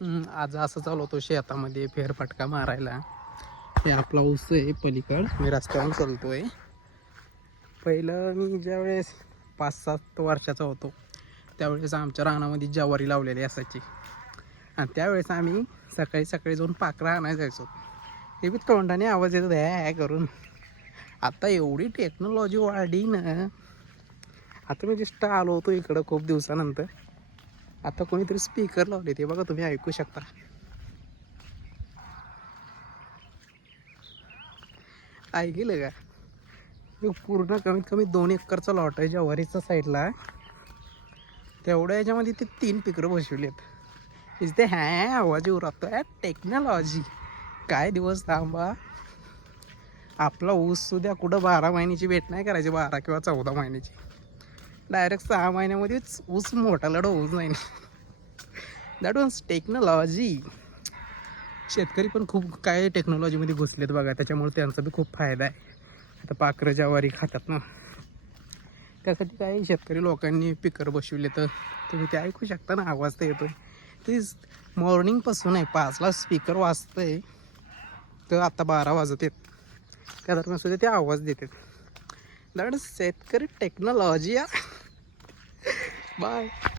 आज असं चालू होतो शेतामध्ये फेरफटका मारायला. हे आपला ऊस आहे पलीकड, मी रस्त्यावरून चालतोय. पहिलं मी ज्यावेळेस 5-7 वर्षाचा होतो त्यावेळेस आमच्या रानामध्ये ज्वारी लावलेली असायची आणि त्यावेळेस आम्ही सकाळी सकाळी जाऊन पाखरं आणायला जायचो. हे बी तोंडाने आवाज येतो ह्या करून. आता एवढी टेक्नॉलॉजी वाढली ना. आता मी जस्ट आलो होतो इकडं खूप दिवसानंतर. आता कोणीतरी स्पीकर लावले ते बघा, तुम्ही ऐकू शकता. ऐकलं का? मी पूर्ण कमीत कमी 2 एकरचा लॉट आहे ज्वारीचा साईडला. तेवढ्या याच्यामध्ये ते 3 पिकरं बसवलेत. इथे ह्या आवाज येऊ राहतो. टेक्नॉलॉजी काय दिवस थांबा. आपला ऊस सुद्धा कुठं 12 महिन्याची भेट नाही करायची, 12 किंवा 14 महिन्याची. डायरेक्ट 6 महिन्यामध्येच ऊस मोठा लढ होऊच नाही. That was technology. शेतकरी पण खूप काय टेक्नॉलॉजीमध्ये घुसलेत बघा, त्याच्यामुळे त्यांचा बी खूप फायदा आहे. आता पाखरं ज्वारी खातात ना, त्यासाठी काय शेतकरी लोकांनी पिकर बसवले. तर तुम्ही ते ऐकू शकता ना, आवाज तर येतोय. तेच मॉर्निंगपासून आहे, 5ला स्पीकर वाजतंय तर आता 12 वाजत आहेत. त्या दरम्यान सुद्धा ते आवाज देतात. दॅट इज शेतकरी टेक्नॉलॉजी. बाय.